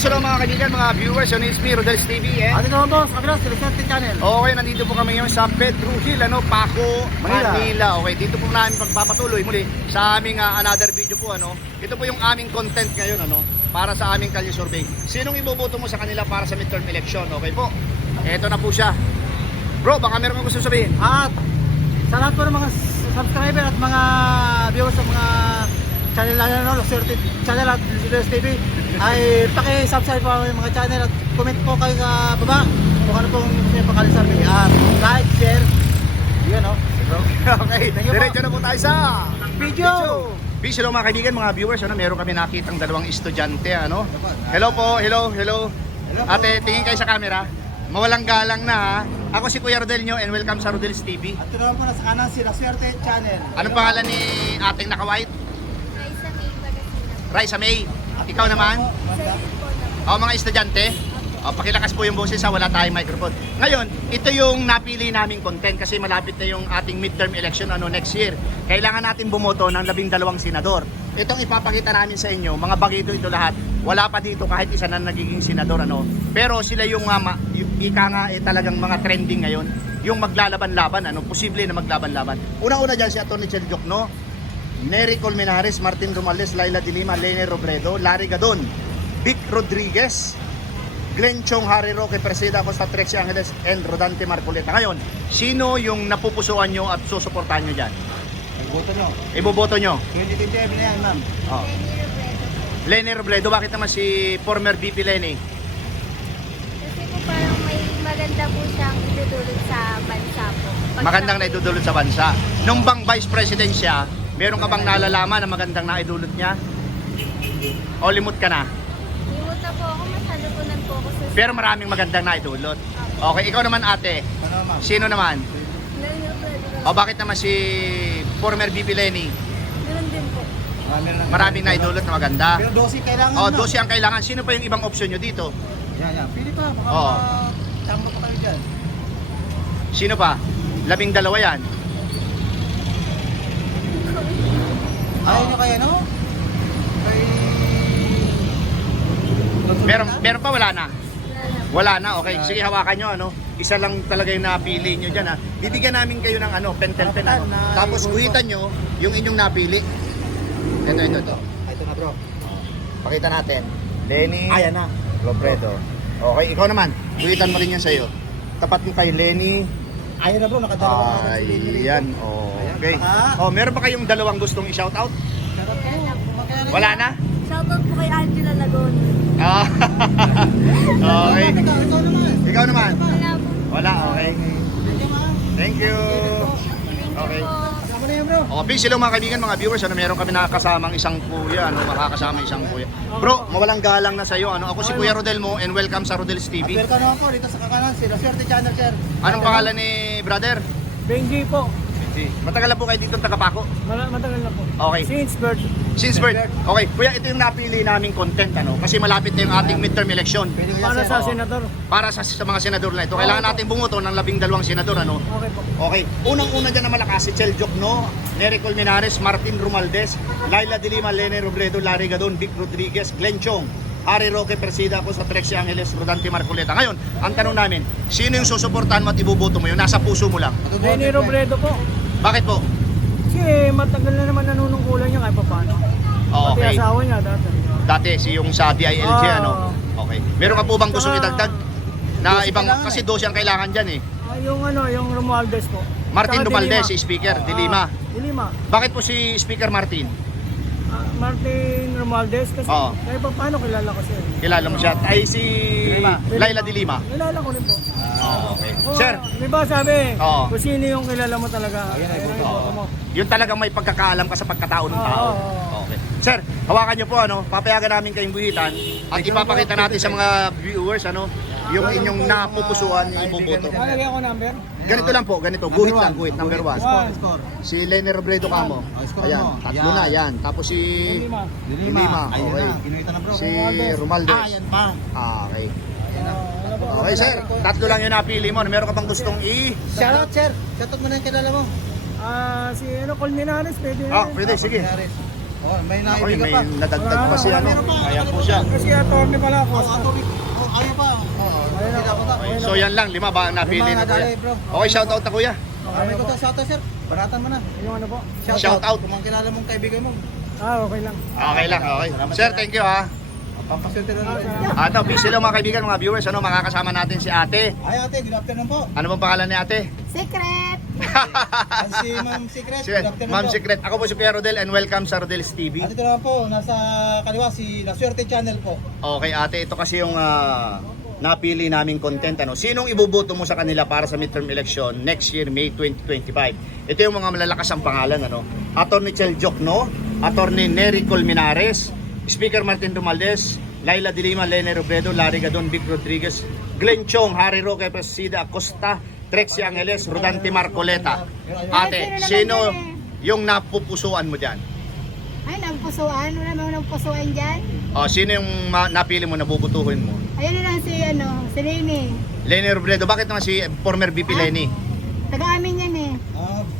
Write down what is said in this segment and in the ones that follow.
Peace, hello mga kaibigan, mga viewers, yun is me, Rodel's TV Ano naman boss, Agros, Celeste Channel. Okay, nandito po kami ngayon sa Pedro Hill, Paco, Manila. Manila. Okay, dito po namin pagpapatuloy muli sa aming another video po, Ito po yung aming content ngayon, para sa aming Kalye Survey. Sinong iboboto mo sa kanila para sa midterm election? Okay po, eto na po siya. Bro, baka meron kang gusto sabihin. At sa lahat po ng mga subscriber at mga viewers sa mga channel na Swerte Channel at Celeste TV ay paki-subscribe po ang mga channel at comment po kayo sa baba kung ano pong gusto nyo pa Kalye Survey. At like, share, yun Okay, diretso na po tayo sa video. Peace, hello mga kaibigan, mga viewers, meron kami nakitang dalawang estudyante, Hello po, hello. Ate, tingin kayo sa camera. Mawalang galang na ha. Ako si Kuya Rodel nyo and welcome sa Rodel's TV. At tunawan po na sa kanan sila Swerte Channel. Anong pangalan ni ating naka-white? Raisa May Bagasina. Raisa May. Ikaw naman? O mga estudyante, pakilakas po yung boses wala tayong microphone. Ngayon, ito yung napili naming content kasi malapit na yung ating midterm election next year. Kailangan natin bumoto ng 12 senador. Itong ipapakita namin sa inyo, mga bagito ito lahat. Wala pa dito kahit isa na nagiging senador Pero sila yung ika nga talagang mga trending ngayon, yung maglalaban-laban posible na maglaban-laban. Una-una diyan si Atty. Cheljok, Nery Colmenares, Martin Romales, Laila de Lima, Lene Robredo, Larry Gadon, Vic Rodriguez, Glenn Chong, Harry Roque, Presida Costa, Trexie Angeles, and Rodante Marcoleta. Ngayon, sino yung napupusuan nyo at susuportahan nyo dyan? Iboto nyo. Iboboto nyo? 2027 na yan, ma'am. Oh. Lenny Robredo. Lene Robredo, bakit naman si former VP Lene? Kasi po parang may maganda po siyang idudulot sa bansa po. Magandang naidudulot sa bansa. Nung bang vice president siya, meron ka bang nalalaman na magandang naidulot niya? O limot ka na? Limot na po ako, masalupunan po ako sa... Pero maraming magandang naidulot. Okay, ikaw naman ate, Ano, ma'am? sino naman? Lenny Robredo. O bakit naman si former VP Lene? Ganun din po. Maraming naidulot na maganda. Pero dosi kailangan, O, ma'am. 12 ang kailangan. Sino pa yung ibang opsyon nyo dito? Yan. Pili pa, baka Oo. tama pa kayo dyan. Sino pa? 12 yan. Ayaw nyo kaya, no? Kay... Meron pa, wala na? Wala Wala na. na, okay. Sige, hawakan nyo, Isa lang talaga yung napili nyo dyan, Bibigyan namin kayo ng, pentel pen, Tapos guhitan nyo yung inyong napili. Ito. Ito na, bro. Pakita natin. Lenny Ayan na. Robredo. Okay, ikaw naman. Guhitan mo rin yan sa'yo. Tapat mo kay Lenny. Ayan na, bro. Nakadalawa na agad si Lenny rito. Ayan, okay. Baka- Meron pa kayong dalawang gustong i-shoutout? Wala po. Wala na? Shoutout po kay Angela Lagon. Ah, okay. Ikaw naman. Ikaw naman? Wala po. Wala, okay. Thank you, ma'am. Thank you. Thank you Okay. po. Kasama na yan, bro. Peace, hello mga kaibigan, mga viewers. Meron kami nakakasamang isang kuya, makakasama isang kuya. Bro, mawalang galang na sa'yo, Ako si Kuya Rodel mo and welcome sa Rodel's At TV. welcome naman po dito sa kakanan sila Swerte Channel, sir. Anong pangalan ni brother? Benji po. Matagal na po kayo dito taga Paco? Matagal na po. Okay. Since birth. Since birth. Okay, kuya, ito yung napili naming content, Kasi malapit na yung ating midterm election. Pwede ko yan, Para sir. sa Oo. senador. Para sa mga senador na ito. Kailangan natin bumoto ng 12 senador, Okay po. Okay. Unang-una dyan na malakas si Cheljok, Nery Colmenares, Martin Romualdez, Laila de Lima, Lene Robredo, Larry Gadon, Vic Rodriguez, Glenn Chong, Harry Roque, Presida Costa, Trexie Angeles, Rodante Marcoleta. Ngayon, ang tanong namin, sino yung susuportahan mo at iboboto mo yun? Nasa puso mo lang. Lenny Robredo po. Bakit po? Kasi matagal na naman nanunungkulan niya kahit pa paano. Oh, Pati okay. asawa niya dati. Dati yung sa DILG, Ah. Okay. Meron ka po bang gustong Saka- idagdag? Na ibang, kailangan kasi 12 ang kailangan dyan Yung Romualdez po. Martin Saka Romualdez, De si Lima. Speaker, De Lima. De Lima. Bakit po si Speaker Martin? Martin Romualdez kasi Oo. kahit pa paano kilala ko siya. Kilala mo siya? Ay si Laila de Lima. Kilala ko rin po. Okay. Oo, Sir, di ba sabi, Oo. kung sino yung kilala mo talaga, Ayan, ayun ang iboto. iboto mo. yun talagang may pagkakaalam ka sa pagkatao ng tao. Oo. Okay. Sir, hawakan niyo po papayagan namin kayong buhitan at ipapakita natin sa mga viewers yung inyong napupusuan yung iboboto. Lalagyan ko number. Ganito lang po, ganito. Guhit lang, guhit. Number 1. Score. Si Lene Robredo Camo. Score Ayan, mo. tatlo na, yan. Tapos si De Lima. De Lima, Ayun okay. na. Kinita na, bro. si Romualdez. Ayan pa. Okay. Ayan na. Okay, sir. Tatlo lang yung napili mo. Meron ka bang gustong Shoutout, sir. Shoutout mo na yung kilala mo. Si Colmenares, pwede. Pwede, sige. Oh, may Okay, naibigan may pa. nadagdag pa si ano. Ayan po siya. Kasi attorney pala ako. Oh, atomic. Oh, ayaw pa. Oo, hindi ako pa. Okay, so yan lang, 5 ba ang napili Lima ni Kuya? nadali, bro. Okay, shout out na Kuya. Sabi ko to, shoutout sir. Baratan mo na. Yung ano po? Shout out. Kung ang kilala mong kaibigan mo. Okay lang. Okay lang, okay. Sir, thank you ha. Pampaswerte na natin. Ito, busy lang mga kaibigan, mga viewers. Ano, makakasama natin si ate. Ay ate, good afternoon po. Ano bang pangalan ni ate? Secret! Ay, si Ma'am Secret, Si good afternoon Ma'am po. Secret. Ako po si Kuya Rodel and welcome sa Rodel's TV. At ito naman po, nasa kaliwa si La Suerte Channel po. Okay ate, ito kasi yung napili naming content. Ano? Sinong ibuboto mo sa kanila para sa midterm election next year, May 2025? Ito yung mga malalakas ang pangalan. Ano? Attorney Chel Jokno, Attorney Nery Colmenares, Speaker Martin Romualdez, Laila de Lima, Lene Robredo, Larry Gadon, Vic Rodriguez, Glenn Chong, Harry Roque, Presida Acosta, Trexie Angeles, Rodante Marcoleta. Ate, sino yung napupusuan mo dyan? Ay, nagpusuan. Wala namang nagpusuan dyan. Sino yung napili mo, nabubutuhin mo? Ayun na lang si Lenny. Lenny Robredo, bakit naman si former VP Lenny? Taga-amin yan eh.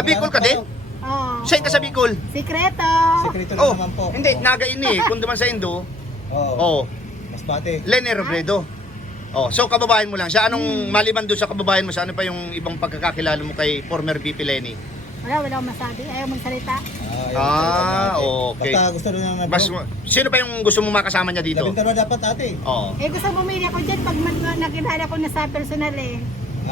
Bicol ka din? Oo. Siya ka sa Bicol? Sikreto. Sekreto lang naman po. Hindi, Nagaini. Kung duman sa Indo, Oo. Mas bate. Lenny Robredo. So kababayan mo lang siya. Anong maliban doon sa kababayan mo, sa ano pa yung ibang pagkakakilala mo kay former VP Lenny? Wala akong masabi. Ayaw magsalita. Okay. Basta gusto na naman. Sino pa yung gusto mo makasama niya dito? Labing dalawa dapat ate. Oo. Gusto bumili ako dyan pag nakilala ko na sa personal eh.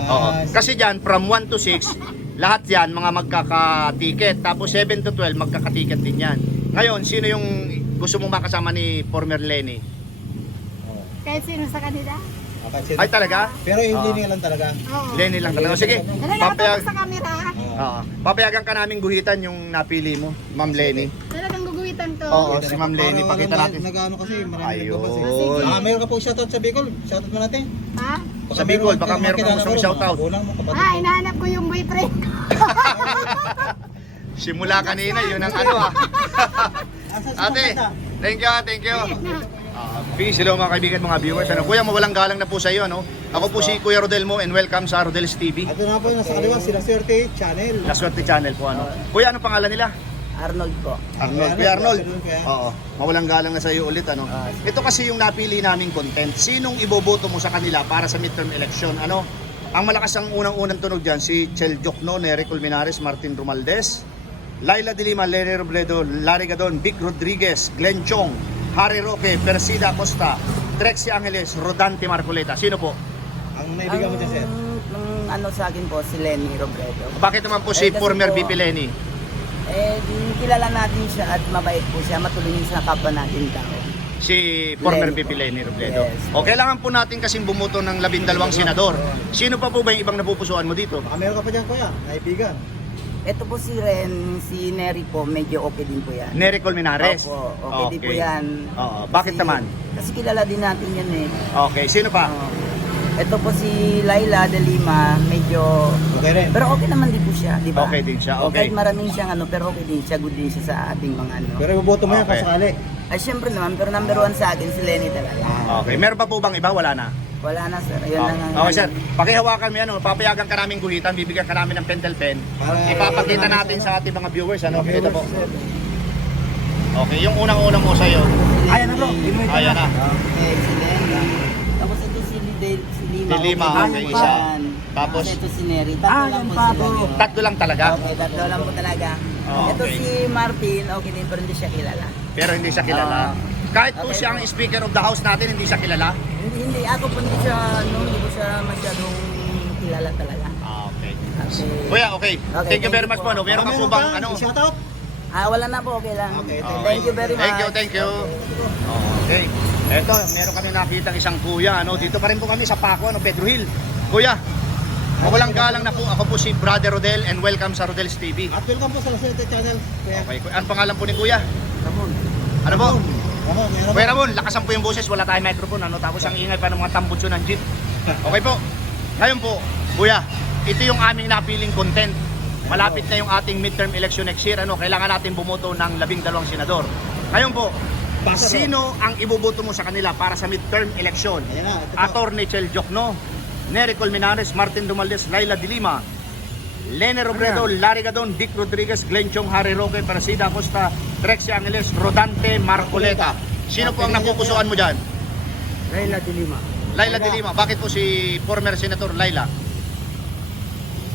Oo. Kasi dyan, from 1 to 6, lahat yan, mga magkakatiket. Tapos 7 to 12, magkakatiket din yan. Ngayon, sino yung gusto mong makasama ni former Lenny? Kahit sino sa kanila. Ay talaga? Pero yung linya lang talaga. Oo. Lenny lang talaga. Sige, Nalalaman sa camera. papayagan ka namin guhitan yung napili mo, Ma'am Lenny. Talagang guguwitan to. Oo, si Ma'am Lenny, pakita natin. Nag-ano kasi, marami Ayun. nagpapasi. Mayroon ka po shoutout sa Bicol. Shoutout mo natin. Ha? Sa Bicol, baka meron kang gustong shoutout. Kulang mo kapatid. Hinahanap ko yung boyfriend. Simula kanina, yun ang ano Ate, thank you. Peace, hello mga kaibigan, mga viewers. Kuya, mawalang galang na po sa iyo. Ako po si Kuya Rodel mo and welcome sa Rodel's TV. Ito na po, nasa kaliwa, si La Suerte Channel. La Suerte Channel po. Kuya, ano pangalan nila? Arnold po. Arnold. Kuya Arnold. Oo, mawalang galang na sa iyo ulit. Ito kasi yung napili naming content. Sinong iboboto mo sa kanila para sa midterm election? Ang malakas ang unang-unang tunog dyan, si Chel Jokno, Nery Colmenares, Martin Romualdez, Laila de Lima, Lene Robredo, Larry Gadon, Vic Rodriguez, Glenn Chong, Harry Roque, Persida Acosta, Trexie Angeles, Rodante Marcoleta. Sino po? Ang naibigan mo dyan, sir. Ano sa akin po, si Lenny Robredo. Bakit naman po si Kasi former po, VP Lenny? Kilala natin siya at mabait po siya, matulungin sa kapwa natin tao. Si former Lenny VP po. Lenny Robredo. Yes. O kailangan po natin kasing bumuto ng 12 senador. Sino pa po ba yung ibang napupusuan mo dito? Baka meron ka pa dyan, kuya. Naibigan. Ito po si Nery po, medyo okay din po yan. Nery Colmenares. Opo, okay din po yan. Oo. Bakit naman? Kasi kilala din natin yan eh. Okay, sino pa? Ito po si Laila de Lima, medyo... Okay rin. Pero okay naman din po siya, di ba? Okay din siya, O, okay. kahit maraming siyang pero okay din siya, good din siya sa ating mga Pero iboboto mo yan Okay. kasakali. Ay, syempre naman, pero number 1 sa akin, si Lenny talaga. Okay, meron pa po bang iba? Wala na. Wala na, sir. Ayun lang ang... Okay, sir. Pakihawakan mo yan. Papayagan ka namin guhitan. Bibigyan ka namin ng pentel pen. Ipapakita natin sa ating mga viewers. Ito po. Okay, yung unang-unang mo sa'yo. Ayan na bro. Ayan na. Okay, si Lenny. Tapos ito si Lima. Si Lima, okay, din isa. yan. Tapos? Ito si Nery. Tatlo lang po si Lenny. Tatlo lang talaga. Okay, tatlo lang po talaga. Okay. Ito si Martin, okay din, pero hindi siya kilala. Pero hindi siya kilala. Kahit po Okay. siya ang speaker of the house natin, hindi siya kilala. Hindi, ako po hindi siya, hindi ko siya masyadong kilala talaga. Okay. Okay. Kuya, okay. Okay, Thank you very much po. Meron ka po bang Shoutout? Wala na po, okay lang. Okay, Thank you very much. Thank you. Okay. Eto, meron kami nakitang isang kuya. Dito pa rin po kami sa Paco, Pedro Hill. Kuya, mawalang galang na po. Ako po si Brother Rodel and welcome sa Rodel's TV. At welcome po sa La Suerte Channel. Kuya. Okay, ano pangalan po ni Kuya? Ramon. Ano po? Ramon, meron Kuya Ramon, lakasan po yung boses, wala tayong microphone, tapos ang ingay pa ng mga tambutso ng jeep. Okay po. Ngayon po, Kuya, ito yung aming napiling content. Malapit na yung ating midterm election next year. Kailangan natin bumoto ng 12 senador. Ngayon po, sino ang iboboto mo sa kanila para sa midterm election? Ayan na, ito po. Attorney Chel Jokno, Nery Colmenares, Martin Romualdez, Laila de Lima, Lene Robredo, Larry Gadon, Dick Rodriguez, Glenn Chong, Harry Roque, Parasida Acosta, Trexie Angeles, Rodante Marcoleta. Sino po ang napupusuan mo dyan? Laila de Lima. Laila de Lima. Bakit po si former Senator Laila?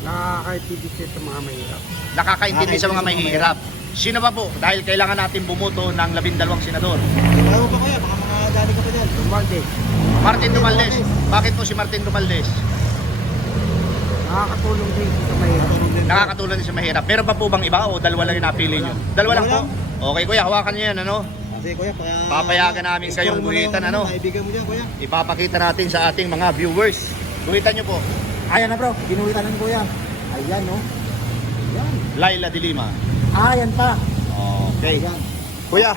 Nakakaintindi siya sa mga mahirap. Nakakaintindi sa mga mahihirap. Sino ba po? Dahil kailangan natin bumuto ng 12 senador. Ayaw pa kuya, baka mga dali ka pa dyan. Dumalde. Martin Romualdez. Bakit po si Martin Romualdez? Nakakatulong din sa mahirap. Nakakatulong din sa mahirap. Meron pa po bang iba o dalawa lang yung napili nyo? Dalawa lang po? Okay kuya, hawakan nyo yan ano? Kasi kuya, Papayagan namin kayong guhitan ano? Kaibigan mo dyan kuya. Ipapakita natin sa ating mga viewers. Guhitan nyo po. Ayan na bro, ginuwitan ng kuya. Ayan no. Ayan. Laila de Lima. Ayan pa. Okay. Ayan. Kuya,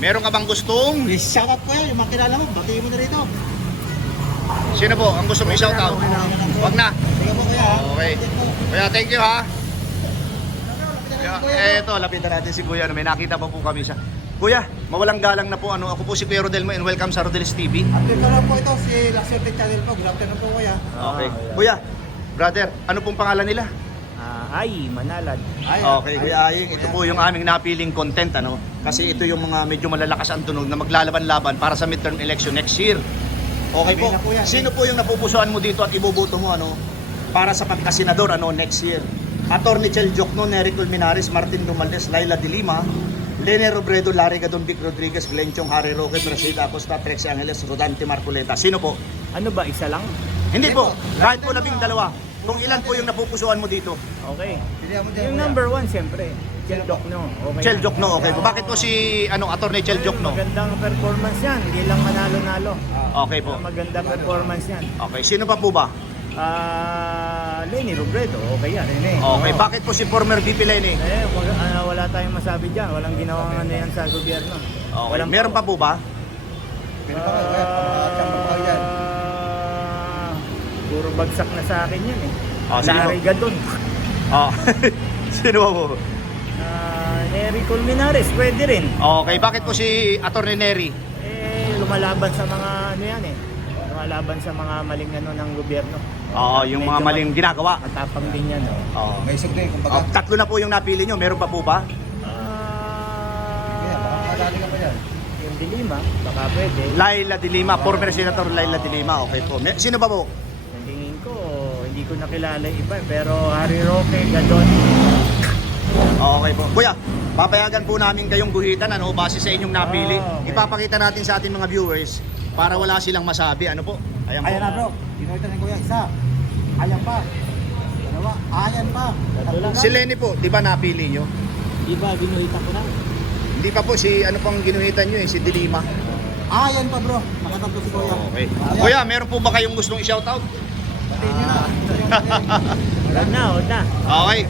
meron ka bang gustong? Please shout out kuya, yung mga kilala mo, batiin mo na rito. Sino po ang gusto mo i-shout out? Wag na. Tingnan mo kuya. Okay. Kuya, thank you ha. Kuya, eto, lapitan natin si Kuya. May nakita pa po kami siya. Kuya, mawalang galang na po. Ako po si Kuya Rodelmo and welcome sa Rodel's TV. Update ko lang po ito, si Laxerte Channel po. Good afternoon po kuya. Okay. Kuya, brother, ano pong pangalan nila? Ay, Manalad. Okay, Kuya Aying, ito po yung aming napiling content ano. Kasi ito yung mga medyo malalakas ang tunog na maglalaban-laban para sa midterm election next year. Okay po. Sino po yung napupusuan mo dito at iboboto mo ano para sa pagkasenador ano next year? Attorney Chel Jokno, Nery Colmenares, Martin Romualdez, Laila de Lima, Lene Robredo, Larry Gadon, Dick Rodriguez, Glenn Chong, Harry Roque, Parasida Acosta, Trexie Angeles, Rodante Marcoleta. Sino po? Ano ba, isa lang? Hindi po. Kahit po 12. Kung ilan po yung napupusuan mo dito? Okay. Pilihan mo dyan Yung kuya. number 1, siyempre. Chel Jokno. Okay. Chel Jokno, okay po. Bakit po si Attorney Chel Jokno? Magandang performance yan. Hindi lang manalo-nalo. Okay po. Magandang performance yan. Okay, sino pa po ba? Lenny Robredo. Okay yan. Rene. Okay, Oo. bakit po si former VP Lenny? Wala tayong masabi dyan. Walang ginawang ano yan sa gobyerno. Okay, Walang meron pa po ba? Meron pa kuya, pang-champion pa yan. Puro bagsak na sa akin yan eh. Sino Larry po? Gadon. Sino pa po? Nery Colmenares, pwede rin. Okay, bakit po si Attorney Nery? Lumalaban sa mga ano yan eh. Lumalaban sa mga maling ano ng gobyerno. Yung mga maling ginagawa. Matapang din yan. Oh. May isog din, kumbaga. Tatlo na po yung napili nyo, meron pa po ba? Kuya, baka mga dali ka pa dyan. Yung Dilima, baka pwede. Laila de Lima, former Senator Laila de Lima. Okay po. Sino pa po? Sa tingin ko, hindi ko nakilala yung iba. Pero Harry Roque, Gadon. Okay po. Kuya, papayagan po namin kayong guhitan ano, base sa inyong napili. Okay. Ipapakita natin sa ating mga viewers para wala silang masabi. Ano po? Ayan po. Ayan na bro, ginuwitan ng kuya, isa. Ayan pa. Dalawa, ayan pa. Tatlo na. Si Lenny po, di ba napili nyo? Di ba, binuhitan ko na? Hindi pa po si ano pang ginuhitan nyo si De Lima. Ayan pa bro, makatatlo si kuya. Okay. Ayan. Kuya, meron po ba kayong gustong i-shoutout? Batiin nyo na. Wala na. Okay.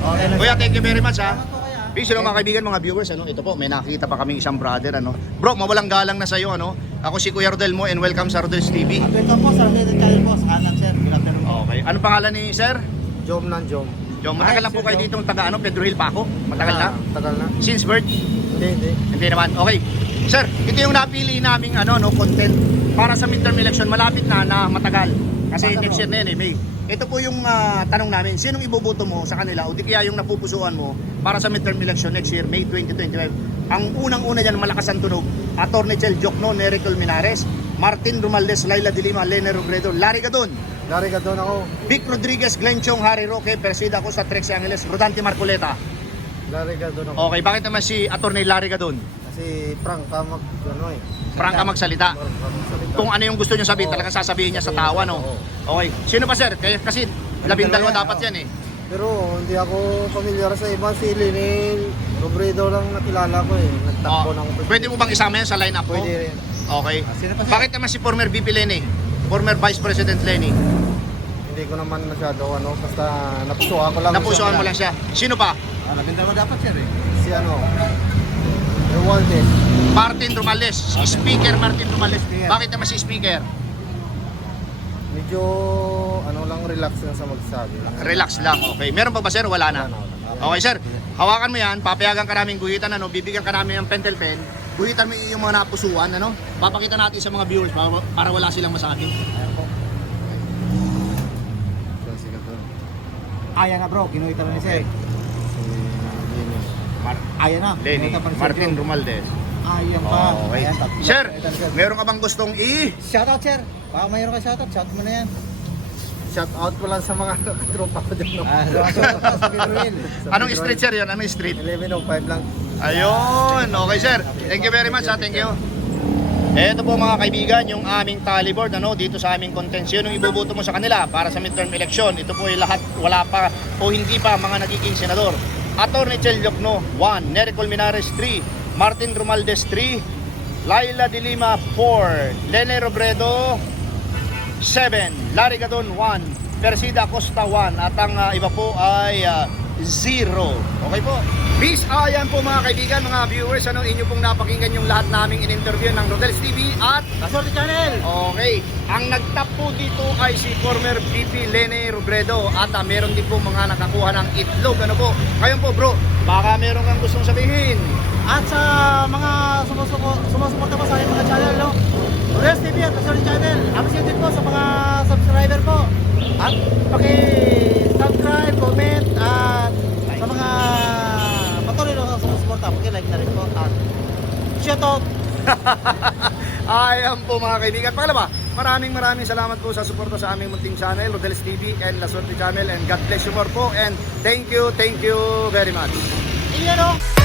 Kuya, thank you very much ha. Salamat po kuya. Peace mga kaibigan, mga viewers, ano, ito po, may nakita pa kaming isang brother, ano. Bro, mawalang galang na sa'yo, ano. Ako si Kuya Rodelmo and welcome sa Rodel's TV. Welcome po sa Rodel's Channel po, sa kanan sir. Good afternoon po. Okay. Ano pangalan ni Sir? Jom ng Jom. Jom, matagal lang po kayo dito taga, ano, Pedro Hill Paco? Matagal na? Tagal na. Since birth? Hindi. Hindi naman. Okay. Sir, ito yung napili naming, ano, no, content para sa midterm election. Malapit na matagal. Kasi next year na yan, May. Ito po yung tanong namin, sinong iboboto mo sa kanila o di kaya yung napupusuan mo para sa midterm election next year, May 2025? Ang unang-una dyan, malakas ang tunog, Attorney Chel Jokno, Nery Colmenares, Martin Romualdez, Laila de Lima, Lene Robredo, Larry Gadon, Dari ka doon ako. Vic Rodriguez, Glenn Chong, Harry Roque, Persida Acosta, Trexie Angeles, Rodante Marcoleta. Dari ka doon ako. Okay, bakit naman si Attorney Larry Gadon? Kasi prank ka Frank ka magsalita. Kung ano yung gusto niyo sabihin, talagang sasabihin niya sa tawa, no? Okay. Sino pa, sir? Kasi 12 dapat yan eh. Pero hindi ako familiar sa iba. Si Lenny Robredo lang nakilala ko eh. Nagtakbo ng... Pwede mo bang isama yan sa line-up mo? Pwede rin. Okay. Sino pa, sir? Bakit naman si former VP Lenny? Former Vice President Lenny? Hindi ko naman masyado basta napusuhan ko lang. Napusuan mo lang siya. Sino pa? Nabindaw dapat siya eh. Si Ewaldes. Martin Romualdez. Speaker Martin Romualdez. Bakit naman si Speaker? Medyo relax lang sa magsabi. Relax lang. Okay. Meron pa ba, sir? Wala na. Okay, sir. Hawakan mo yan. Papayagan ka namin guhitan. Ano? Bibigyan ka namin ng pentel pen. Guhitan mo yung mga napusuan. Ano? Papakita natin sa mga viewers para wala silang masabi. Ayan na bro, kinuha na ni Sir. Ayan na. Lenny, kinuha pa ni Sir Martin Joe. Romualdez. Ayan pa. Okay. Ayan, tatlo. Sir, Ayan, sir. meron ka bang gustong Shoutout Sir. Baka mayroon ka shoutout, shout mo na yan. Shout out ko lang sa mga tropa ko dyan. No? Sa Biruin. Anong street sir yun? Anong street? 11:05 lang. Ayun, okay sir. Thank you very much ha, thank you. Ito po mga kaibigan, yung aming tally board dito sa aming contensyon, yung ibubuto mo sa kanila para sa midterm election. Ito po ay lahat wala pa o hindi pa mga nagiging senador. Atty. Chel Diokno 1, Nery Colmenares 3, Martin Romualdez 3, Laila de Lima 4, Lene Robredo 7, Larry Gadon 1, Persida Acosta 1 at ang iba po ay 0. Okay po. Peace. Ayan po mga kaibigan, mga viewers, inyo pong napakinggan yung lahat naming in-interview ng Rodel's TV at Lasorte Channel. okay. Ang nagtap po dito ay si former VP Lene Robredo at meron din po mga nakakuha ng itlog. Ano po? Ngayon po bro, baka meron kang gustong sabihin. At sa mga sumusuporta po sa aking mga channel, no? Rodel's TV at Lasorte Channel. Appreciate din po sa mga subscriber po. At paki-subscribe, comment, at sa mga patuloy na sumusuporta, paki-like na rin po. At shoutout. Ayan po mga kaibigan. Pangalawa, maraming salamat po sa suporta sa aming munting channel, Rodel's TV and Lasorte Channel, and God bless you more po and thank you very much. Iyan o.